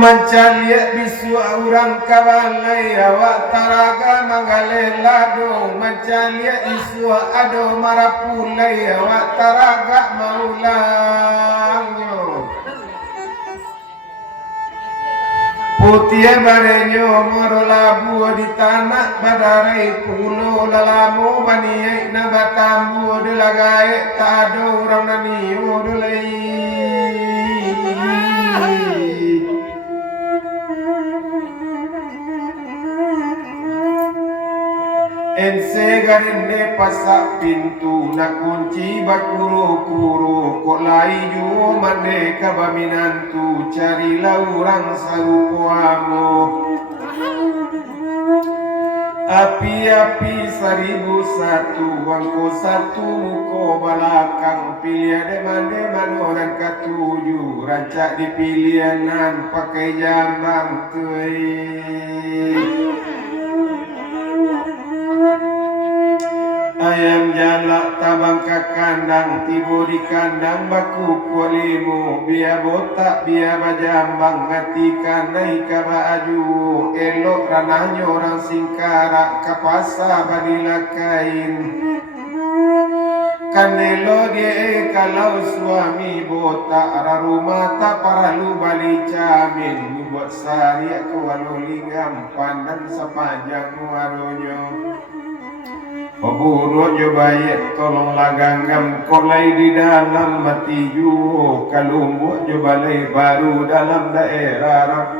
Mancalia bisu orang kabalai awak taraga mangalelado mancalia isu ado marapulai awak taraga maulangyo putih barenyo moro labu di tanah badarai pulo lalamu baniai nabatamu delagai tak ada orang naniyo delai ense garinde pasak pintu nak kunci bakuru-kuru kok layu mande kabaminantu carilah orang sarupuamu api-api 1001 wangko satu muko balakang pilih deman-deman orang ketujuh rancak dipilihanan pakai jambang ayam jalak tabang ke kandang tibu di kandang baku kualimu biar botak biar bajambang ngatikan naik ke baju elok ranahnya orang singkarak ke pasar badilah kain kanelo dia kalau suami botak rumah tak paralu balik camin buat sari aku walau linggam pandang sepanjang waronyo Paburo jo bayek tolonglah ganggam kolai di dalam mati juho kalumbu jo balai baru dalam daerah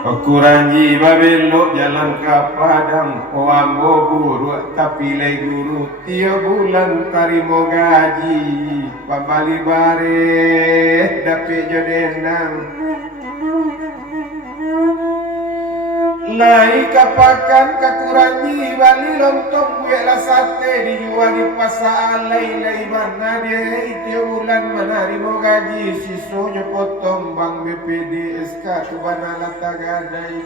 Kuranji babelok jalan ke Padang Wambo buruk tapi lay guru tiap bulan tarimo gaji pabali bare dapet jo dendang Lai kapakan kakurangi bali lontong gue lah sate dijual di pasar lai mana dia itu bulan mana mau gaji sisunya potong bang BPD SK tu mana lah tagadai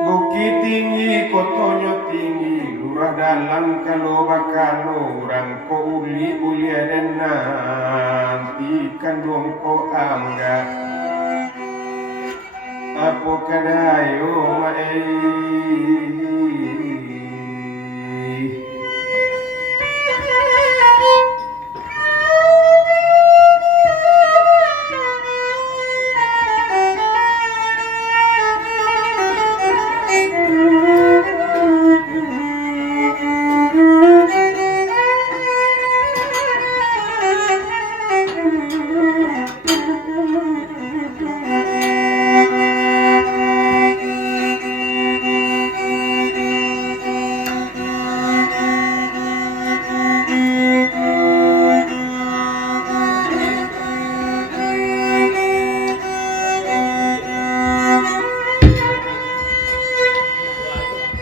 Bukit tinggi kotonya tinggi lurah dalam kalau bakalo orang ko uli dan nanti kandung ko angga apa kadayo mai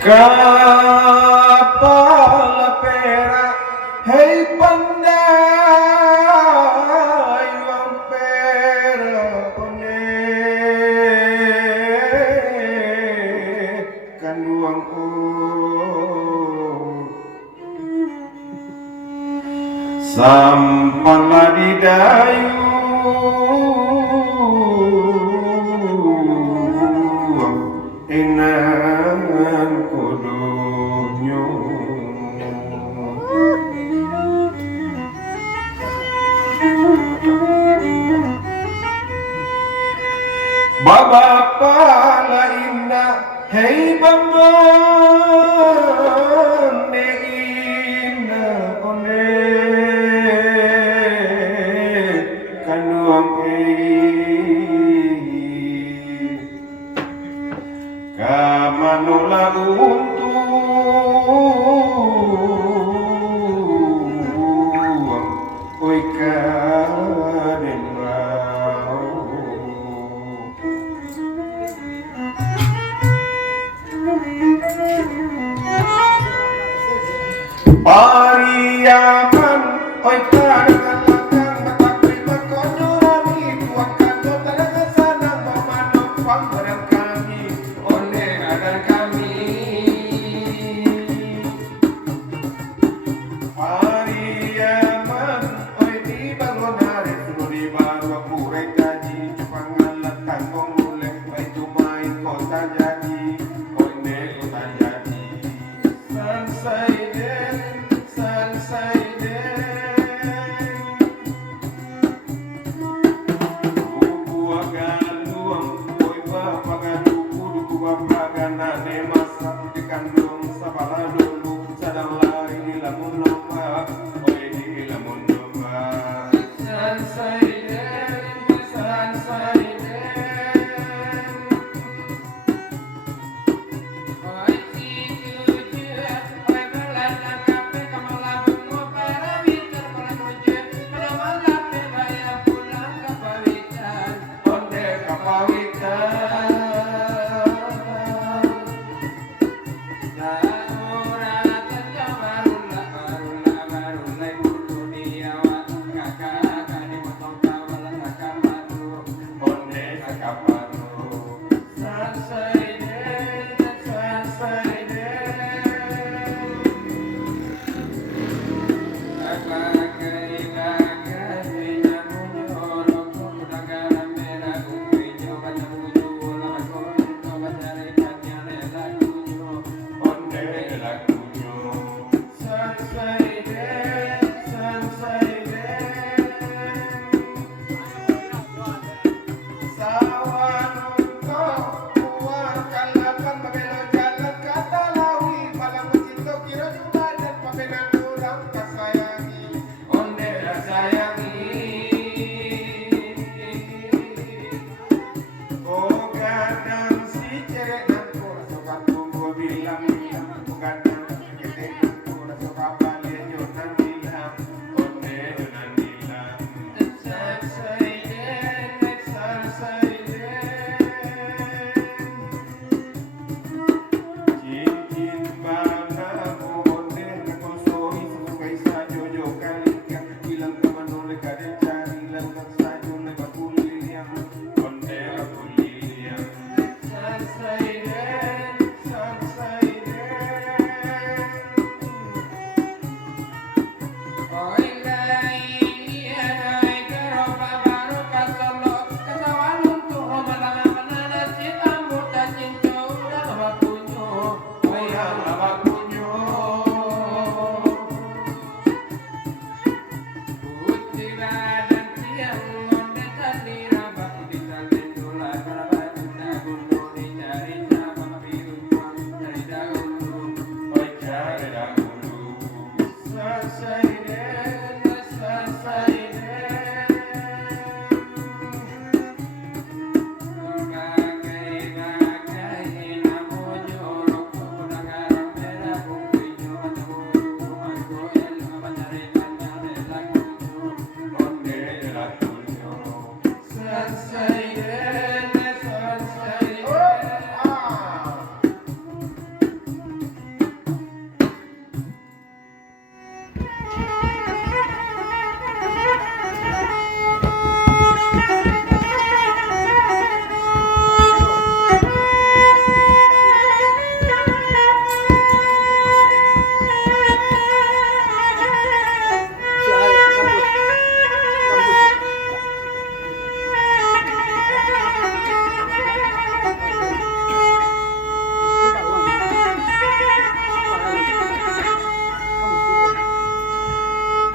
Kapal perak, hei pandai wang perak one kanduang sampala di dayu enan kodonyo Baba pala inna hei bambang ne inna one kanuang Kamanula untung oi kaden Pariyaman oi kaden kira badan pamenan urang kasayangi onde sayangi oh gadang si cerek nangko sobat tunggu bilang oh gadang gede nangko sobat balik nyonan bilang onde nyonan bilang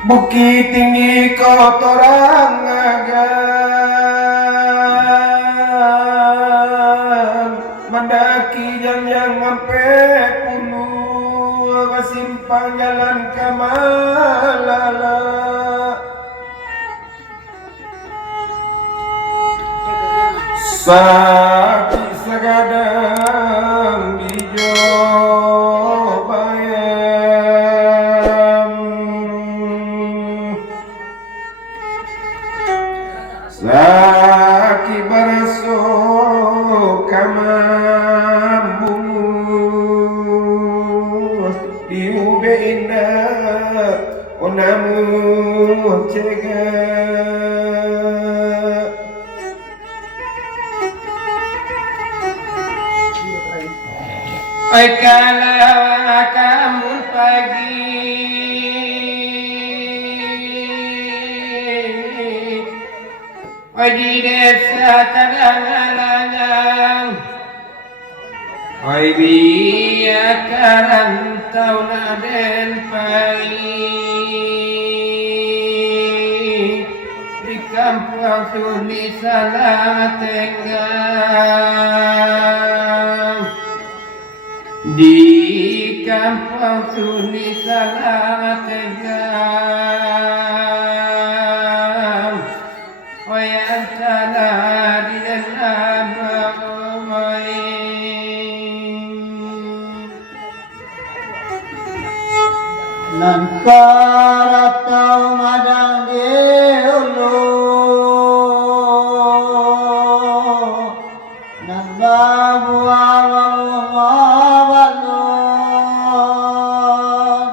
Bukit tinggi kotoran agan mendaki yang ngampe puluh simpang jalan kamalala sakit segadang di laki baraso kamambu diube indah onamu cega ay kala kamu pagi di desa Tagangalangang ay biya karantau na den pai di kampung Suni Salatengang di kampung Suni Salatengang yang tanah di dalam langkar atau madang diulu nanggabu awal-awalun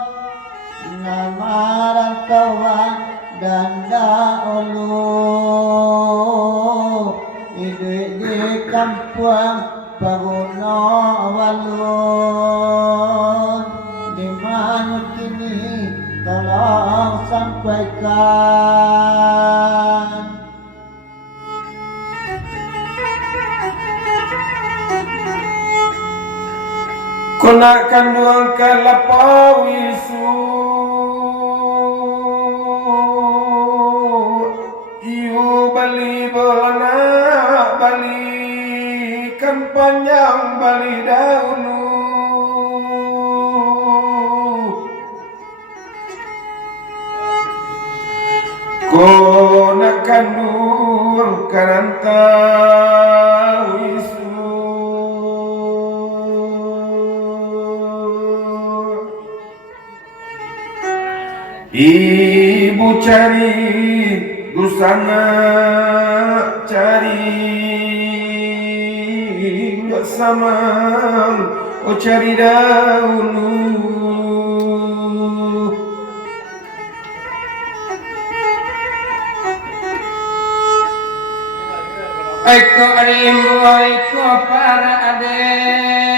namaran kawan dan daulu di kampung Paguno Walun di mana kini tolong sampaikan kunakan duang kalapawisu iu bali bolana bali kan panjang bali daunu kandung karanta wisu ibu cari busana cari bersama oh cari dahulu Aiko arimbo aiko para aden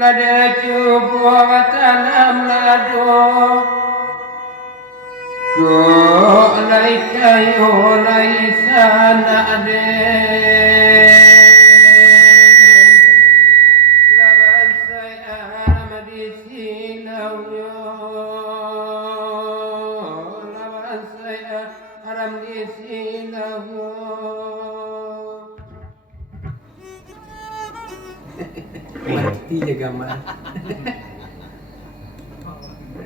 Lada cubu watanam lado Ko laika yo laisana aden Laban saya amadi silau yo haram di silahu mati jaga mak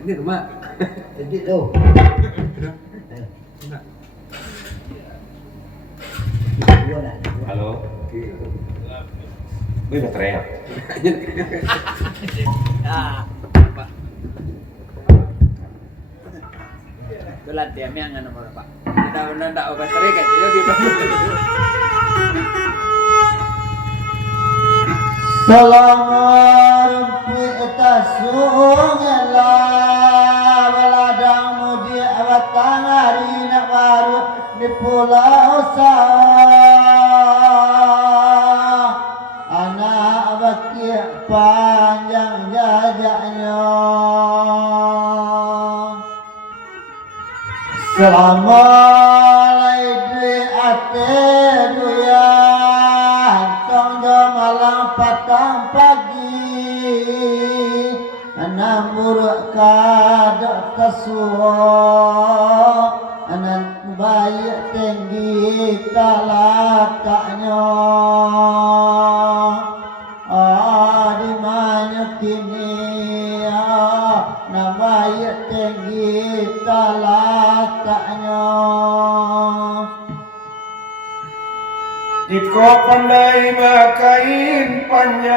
ini rumah jadi tuh halo gue udah teriak Pak Tulat dia yang nomor Pak. Benar-benar tak obat terik aja ya gitu. Selamat tasungela baladang mudi awatang hari nak baru di pulau Sa anak baki panjang jajaknya Selamat dui ate duyan tong jo malam patang pagi anak buruk kadok kesuo anak bayi tinggi kalakaknya di mana kini bayi tinggi kalakaknya Iko pandai makain panjang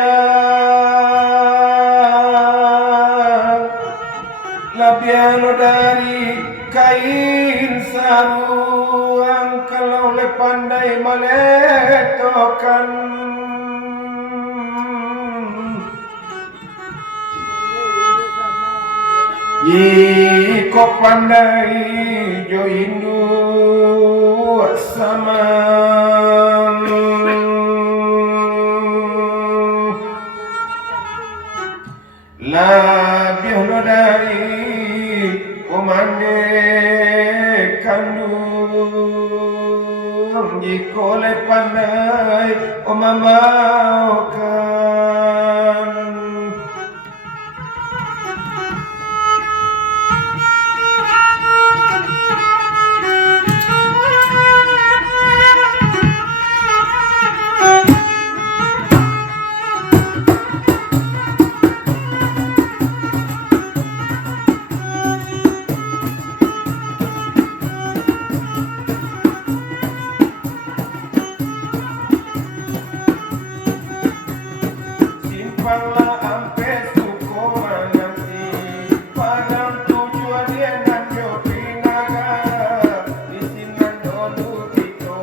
Labiano dari kain saruang Kalau le pandai maletokan Iko pandai jo indu sama Labih lo dari komande kandung Jika le pandai memaukan Simpanglah ampe suku menanti Padang tujuan dengan jopi naga Di sinan dulu kita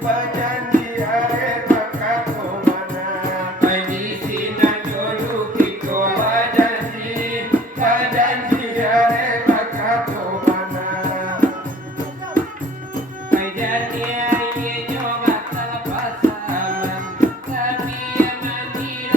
Bajanji are bakato mana Di sinan dulu kita Bajanji are bakato mana Jadi ayo coba pasangan tapi yang mandi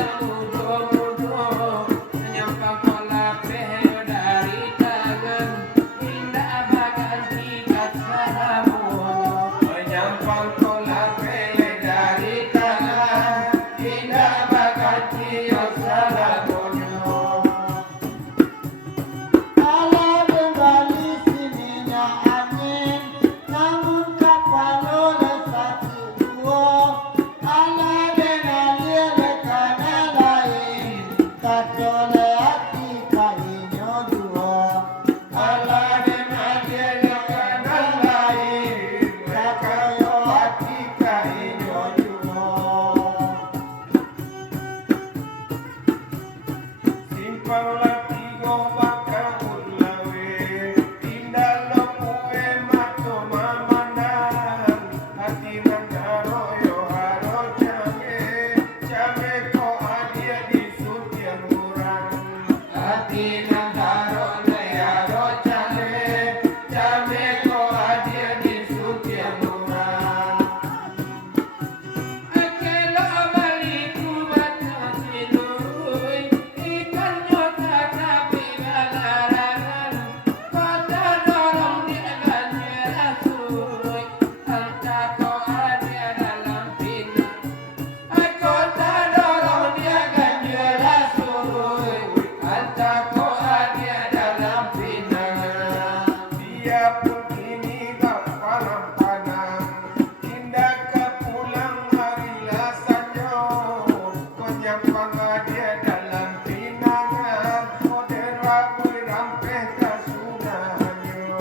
menyapa dia dalam pinangan Modern rapui rampeh kasunahannya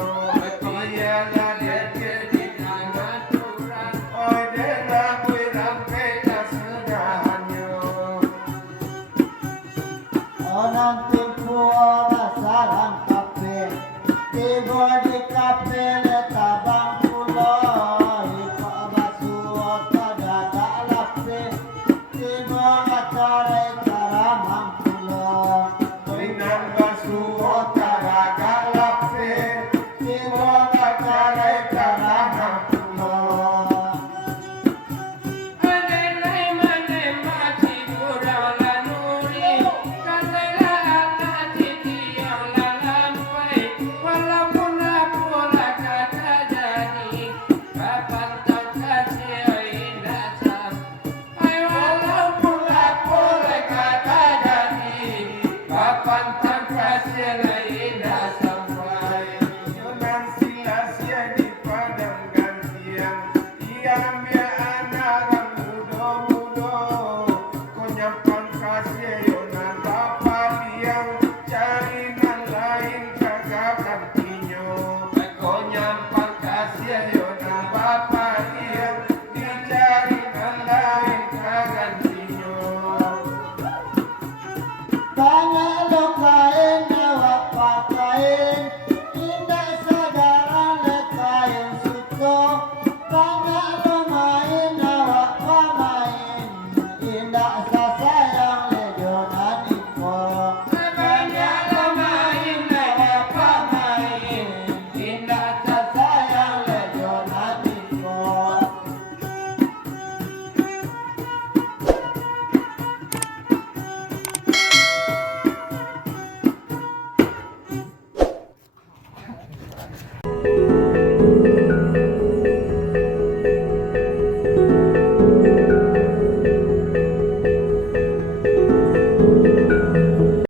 Tiada dia jadi ngaturan Modern rapui rampeh kasunahannya Onang